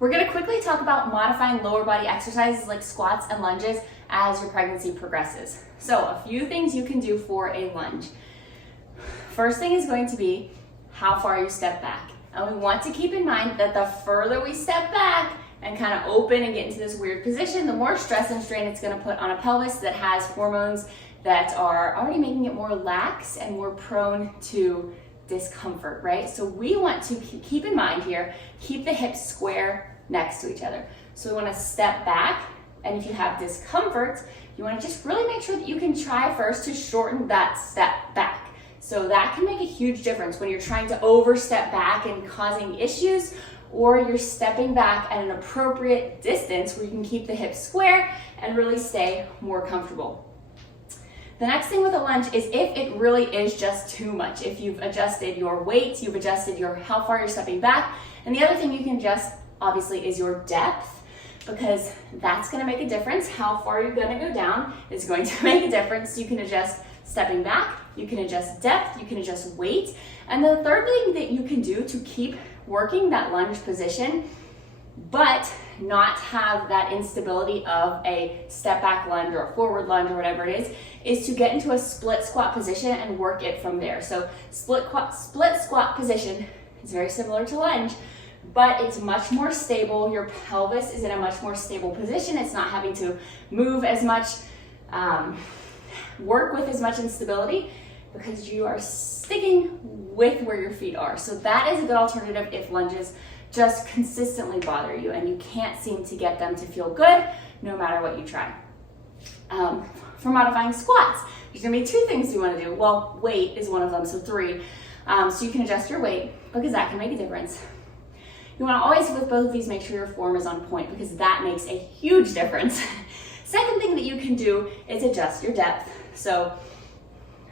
We're gonna quickly talk about modifying lower body exercises like squats and lunges as your pregnancy progresses. So a few things you can do for a lunge. First thing is going to be how far you step back. And we want to keep in mind that the further we step back and kind of open and get into this weird position, the more stress and strain it's gonna put on a pelvis that has hormones that are already making it more lax and more prone to discomfort, right? So we want to keep in mind here, keep the hips square next to each other. So we want to step back, and if you have discomfort, you want to just really make sure that you can try first to shorten that step back. So that can make a huge difference when you're trying to overstep back and causing issues, or you're stepping back at an appropriate distance where you can keep the hips square and really stay more comfortable. The next thing with a lunge is if it really is just too much. If you've adjusted your weight, you've adjusted how far you're stepping back. And the other thing you can adjust, obviously, is your depth, because that's gonna make a difference. How far you're gonna go down is going to make a difference. You can adjust stepping back, you can adjust depth, you can adjust weight. And the third thing that you can do to keep working that lunge position, but not have that instability of a step back lunge or a forward lunge or whatever it is to get into a split squat position and work it from there. So split squat position is very similar to lunge, but it's much more stable. Your pelvis is in a much more stable position. It's not having to move as much, work with as much instability, because you are sticking with where your feet are. So that is a good alternative if lunges just consistently bother you and you can't seem to get them to feel good no matter what you try. For modifying squats, there's gonna be two things you wanna do. Well, weight is one of them, so three. So you can adjust your weight because that can make a difference. You wanna always, with both of these, make sure your form is on point because that makes a huge difference. Second thing that you can do is adjust your depth. So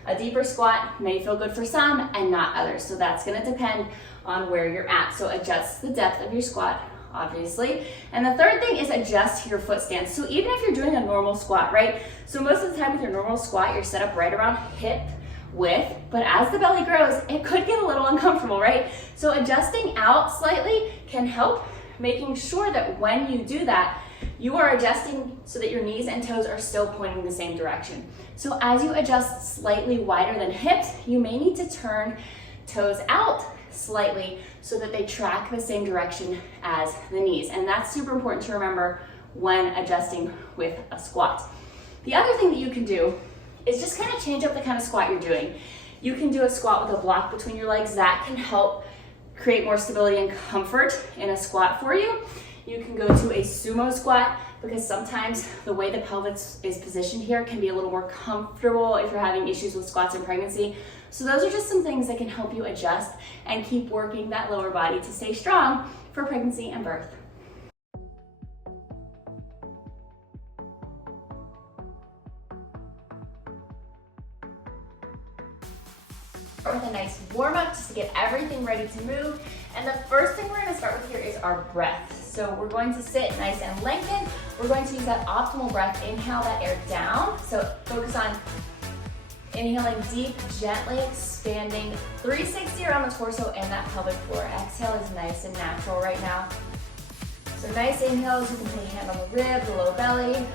a deeper squat may feel good for some and not others. So that's gonna depend on where you're at. So adjust the depth of your squat, obviously. And the third thing is adjust your foot stance. So even if you're doing a normal squat, right? So most of the time with your normal squat, you're set up right around hip width, but as the belly grows, it could get a little uncomfortable, right? So adjusting out slightly can help, making sure that when you do that, you are adjusting so that your knees and toes are still pointing the same direction. So as you adjust slightly wider than hips, you may need to turn toes out slightly so that they track the same direction as the knees. And that's super important to remember when adjusting with a squat. The other thing that you can do is just kind of change up the kind of squat you're doing. You can do a squat with a block between your legs. That can help create more stability and comfort in a squat for you. You can go to a sumo squat because sometimes the way the pelvis is positioned here can be a little more comfortable if you're having issues with squats in pregnancy. So those are just some things that can help you adjust and keep working that lower body to stay strong for pregnancy and birth. With a nice warm up just to get everything ready to move. And the first thing we're going to start with here is our breath. So we're going to sit nice and lengthened. We're going to use that optimal breath. Inhale that air down. So focus on inhaling deep, gently expanding 360 around the torso and that pelvic floor. Exhale is nice and natural right now. So nice inhales. You can put a hand on the rib, the low belly.